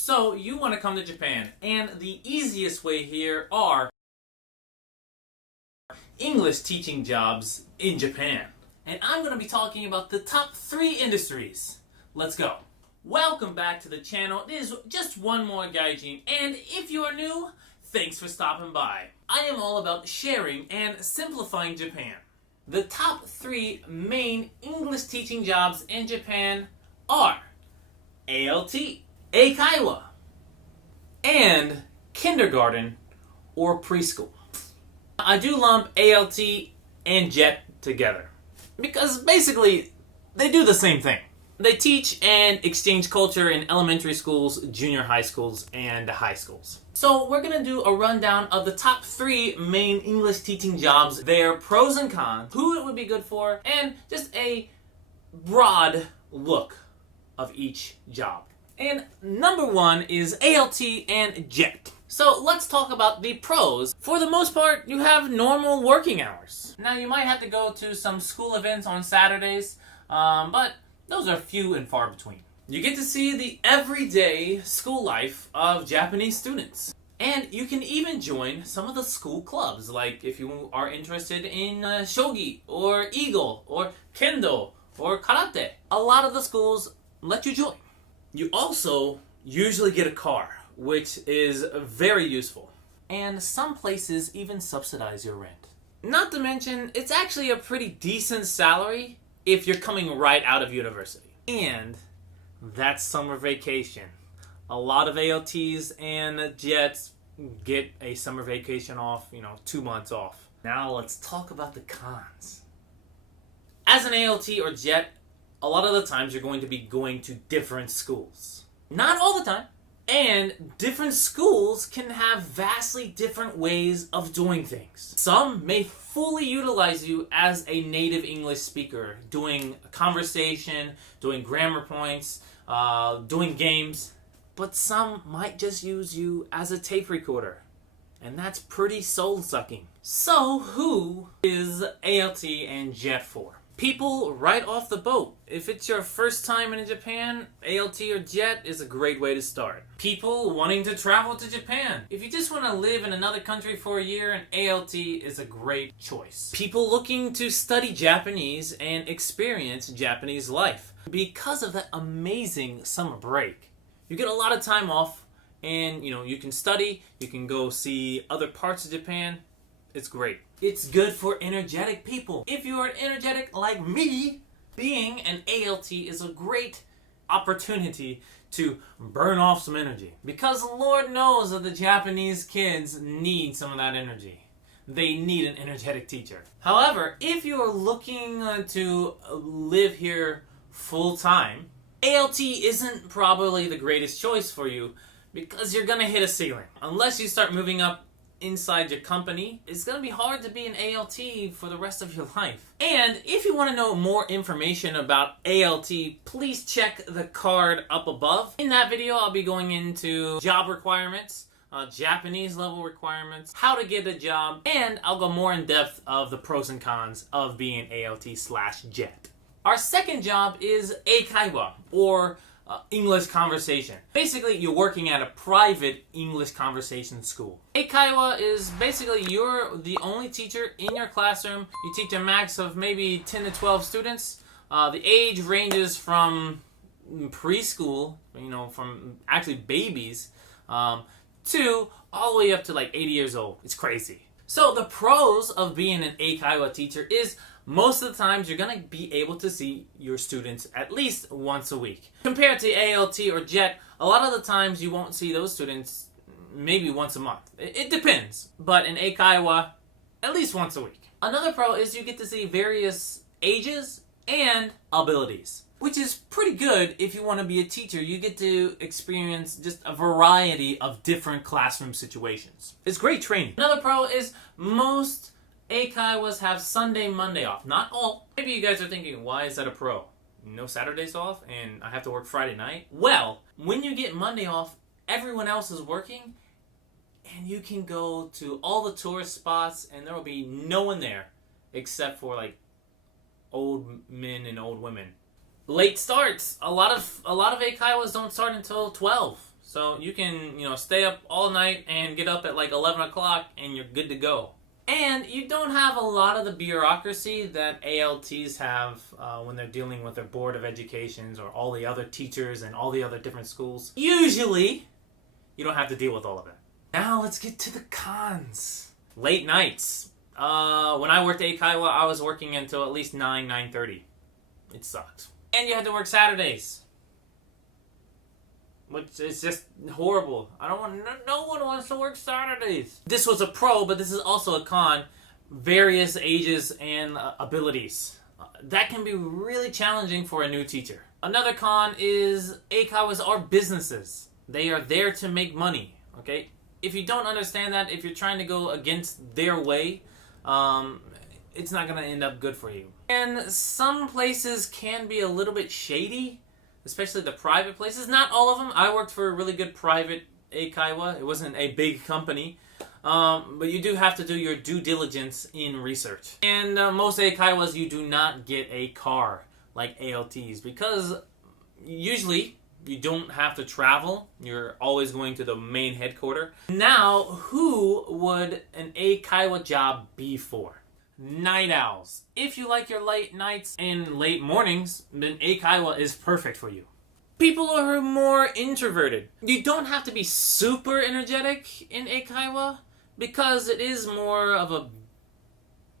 So you want to come to Japan, and the easiest way here are English teaching jobs in Japan. And I'm going to be talking about the top 3 industries. Let's go. Welcome back to the channel. It is just one more Guyjin, and if you are new, thanks for stopping by. I am all about sharing and simplifying Japan. The top 3 main English teaching jobs in Japan are ALT, Eikaiwa, and kindergarten or preschool. I do lump ALT and JET together because basically they do the same thing. They teach and exchange culture in elementary schools, junior high schools, and high schools. So we're going to do a rundown of the top 3 main English teaching jobs, their pros and cons, who it would be good for, and just a broad look of each job. And number 1 is ALT and JET. So let's talk about the pros. For the most part, you have normal working hours. Now you might have to go to some school events on Saturdays, but those are few and far between. You get to see the everyday school life of Japanese students. And you can even join some of the school clubs, like if you are interested in shogi, or eagle, or kendo, or karate. A lot of the schools let you join. You also usually get a car, which is very useful. And some places even subsidize your rent. Not to mention, it's actually a pretty decent salary if you're coming right out of university. And that's summer vacation. A lot of ALTs and JETs get a summer vacation off, 2 months off. Now let's talk about the cons. As an ALT or JET, a lot of the times you're going to be going to different schools. Not all the time. And different schools can have vastly different ways of doing things. Some may fully utilize you as a native English speaker, doing conversation, doing grammar points, doing games. But some might just use you as a tape recorder. And that's pretty soul-sucking. So who is ALT and JET for? People right off the boat. If it's your first time in Japan, ALT or JET is a great way to start. People wanting to travel to Japan. If you just want to live in another country for a year, an ALT is a great choice. People looking to study Japanese and experience Japanese life. Because of that amazing summer break, you get a lot of time off, and you can study, you can go see other parts of Japan. It's great. It's good for energetic people. If you are energetic like me, being an ALT is a great opportunity to burn off some energy. Because Lord knows that the Japanese kids need some of that energy. They need an energetic teacher. However, if you are looking to live here full time, ALT isn't probably the greatest choice for you because you're going to hit a ceiling. Unless you start moving up inside your company, it's going to be hard to be an ALT for the rest of your life. And if you want to know more information about ALT, please check the card up above. In that video, I'll be going into job requirements, Japanese level requirements, how to get a job, and I'll go more in depth of the pros and cons of being ALT/JET. Our second job is Eikaiwa, or English conversation. Basically, you're working at a private English conversation school. Eikaiwa is basically you're the only teacher in your classroom. You teach a max of maybe 10 to 12 students. The age ranges from preschool, from actually babies, to all the way up to like 80 years old. It's crazy. So the pros of being an Eikaiwa teacher is most of the times you're going to be able to see your students at least once a week. Compared to ALT or JET, a lot of the times you won't see those students maybe once a month. It depends. But in Eikaiwa, at least once a week. Another pro is you get to see various ages and abilities, which is pretty good if you want to be a teacher. You get to experience just a variety of different classroom situations. It's great training. Another pro is most Eikaiwas have Sunday, Monday off. Not all. Maybe you guys are thinking, why is that a pro? No Saturdays off and I have to work Friday night? Well, when you get Monday off, everyone else is working and you can go to all the tourist spots and there will be no one there except for like old men and old women. Late starts. A lot of Eikaiwas don't start until 12. So you can, stay up all night and get up at like 11 o'clock and you're good to go. And you don't have a lot of the bureaucracy that ALTs have when they're dealing with their Board of Educations or all the other teachers and all the other different schools. Usually, you don't have to deal with all of it. Now let's get to the cons. Late nights. When I worked at Eikaiwa, I was working until at least 9:30. It sucked. And you had to work Saturdays, which is just horrible. No one wants to work Saturdays. This was a pro, but this is also a con. Various ages and abilities. That can be really challenging for a new teacher. Another con is Eikaiwas are businesses. They are there to make money, okay? If you don't understand that, if you're trying to go against their way, it's not going to end up good for you. And some places can be a little bit shady, especially the private places. Not all of them. I worked for a really good private Eikaiwa. It wasn't a big company. But you do have to do your due diligence in research. And most Eikaiwas, you do not get a car like ALTs because usually you don't have to travel. You're always going to the main headquarters. Now, who would an Eikaiwa job be for? Night owls. If you like your late nights and late mornings, then Eikaiwa is perfect for you. People who are more introverted. You don't have to be super energetic in Eikaiwa because it is more of a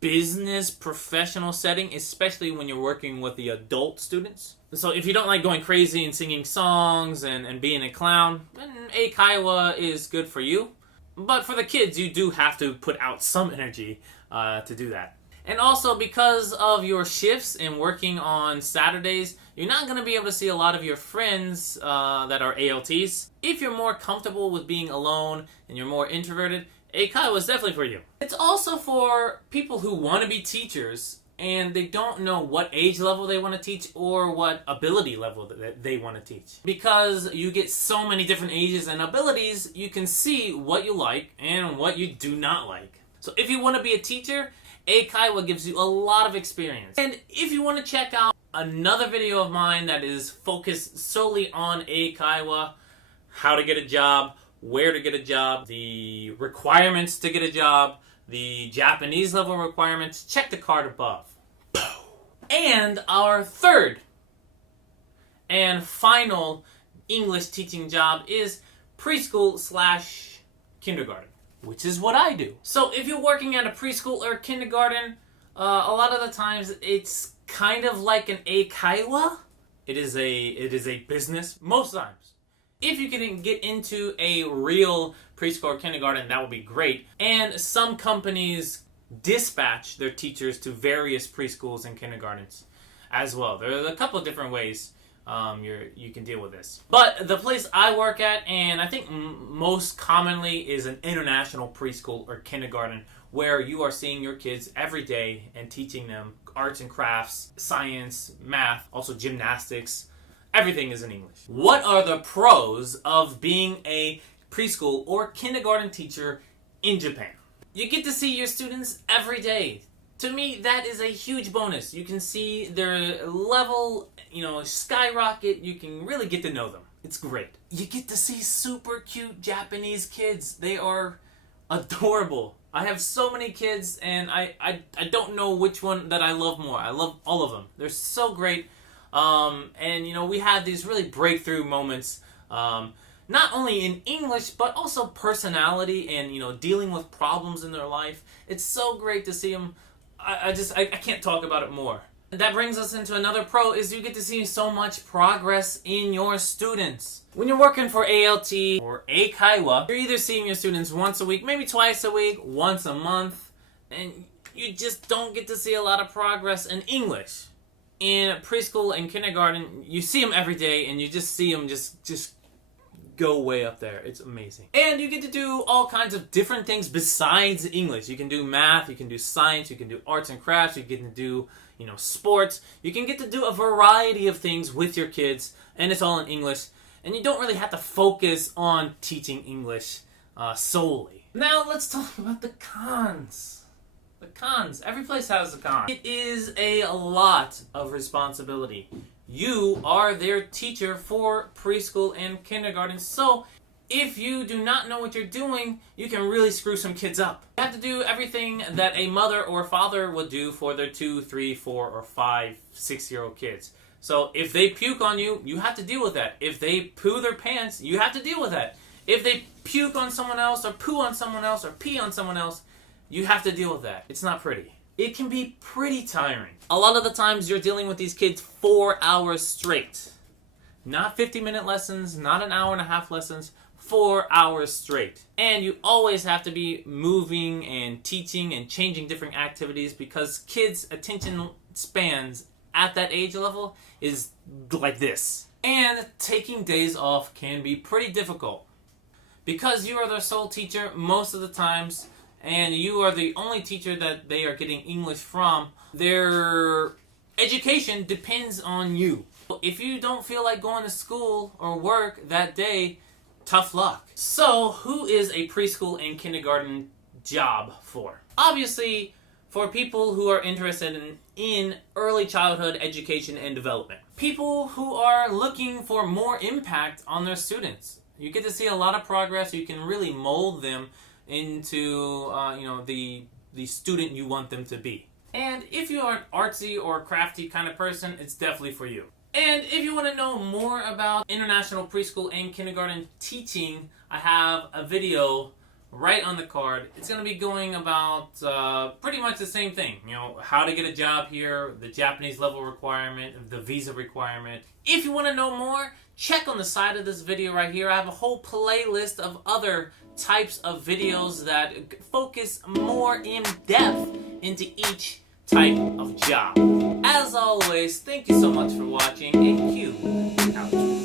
business professional setting, especially when you're working with the adult students. So if you don't like going crazy and singing songs and being a clown, then Eikaiwa is good for you. But for the kids, you do have to put out some energy to do that. And also, because of your shifts and working on Saturdays, you're not going to be able to see a lot of your friends that are ALTs. If you're more comfortable with being alone and you're more introverted, Eikaiwa is definitely for you. It's also for people who want to be teachers and they don't know what age level they want to teach or what ability level that they want to teach. Because you get so many different ages and abilities, you can see what you like and what you do not like. So if you want to be a teacher, Eikaiwa gives you a lot of experience. And if you want to check out another video of mine that is focused solely on Eikaiwa, how to get a job, where to get a job, the requirements to get a job, the Japanese level requirements, check the card above. And our third and final English teaching job is preschool / kindergarten, which is what I do. So if you're working at a preschool or kindergarten, a lot of the times it's kind of like an Eikaiwa. It is a business most times. If you can get into a real preschool or kindergarten, that would be great. And some companies dispatch their teachers to various preschools and kindergartens as well. There are a couple of different ways you can deal with this. But the place I work at, and I think most commonly, is an international preschool or kindergarten where you are seeing your kids every day and teaching them arts and crafts, science, math, also gymnastics. Everything is in English. What are the pros of being a preschool or kindergarten teacher in Japan? You get to see your students every day. To me, that is a huge bonus. You can see their level, skyrocket. You can really get to know them. It's great. You get to see super cute Japanese kids. They are adorable. I have so many kids, and I don't know which one that I love more. I love all of them. They're so great. And we have these really breakthrough moments, not only in English, but also personality and, dealing with problems in their life. It's so great to see them. I can't talk about it more. That brings us into another pro is you get to see so much progress in your students. When you're working for ALT or Eikaiwa, you're either seeing your students once a week, maybe twice a week, once a month, and you just don't get to see a lot of progress in English. In preschool and kindergarten, you see them every day, and you just see them just go way up there. It's amazing. And you get to do all kinds of different things besides English. You can do math, you can do science, you can do arts and crafts, you can do, sports. You can get to do a variety of things with your kids, and it's all in English. And you don't really have to focus on teaching English solely. Now let's talk about the cons. The cons. Every place has a con. It is a lot of responsibility. You are their teacher for preschool and kindergarten, so if you do not know what you're doing, you can really screw some kids up. You have to do everything that a mother or father would do for their 2, 3, 4, or 5, 6-year-old kids. So if they puke on you, you have to deal with that. If they poo their pants, you have to deal with that. If they puke on someone else, or poo on someone else, or pee on someone else, you have to deal with that. It's not pretty. It can be pretty tiring. A lot of the times you're dealing with these kids 4 hours straight. Not 50-minute lessons, not an hour and a half lessons, 4 hours straight. And you always have to be moving and teaching and changing different activities because kids' attention spans at that age level is like this. And taking days off can be pretty difficult. Because you are their sole teacher most of the times, and you are the only teacher that they are getting English from, their education depends on you. If you don't feel like going to school or work that day, tough luck. So, who is a preschool and kindergarten job for? Obviously, for people who are interested in early childhood education and development. People who are looking for more impact on their students. You get to see a lot of progress. You can really mold them into the student you want them to be. And if you are an artsy or crafty kind of person, it's definitely for you. And if you want to know more about international preschool and kindergarten teaching, I have a video right on the card. It's going to be going about pretty much the same thing. You know, how to get a job here, the Japanese level requirement, the visa requirement. If you want to know more, check on the side of this video right here. I have a whole playlist of other types of videos that focus more in depth into each type of job. As always, thank you so much for watching, and cue out.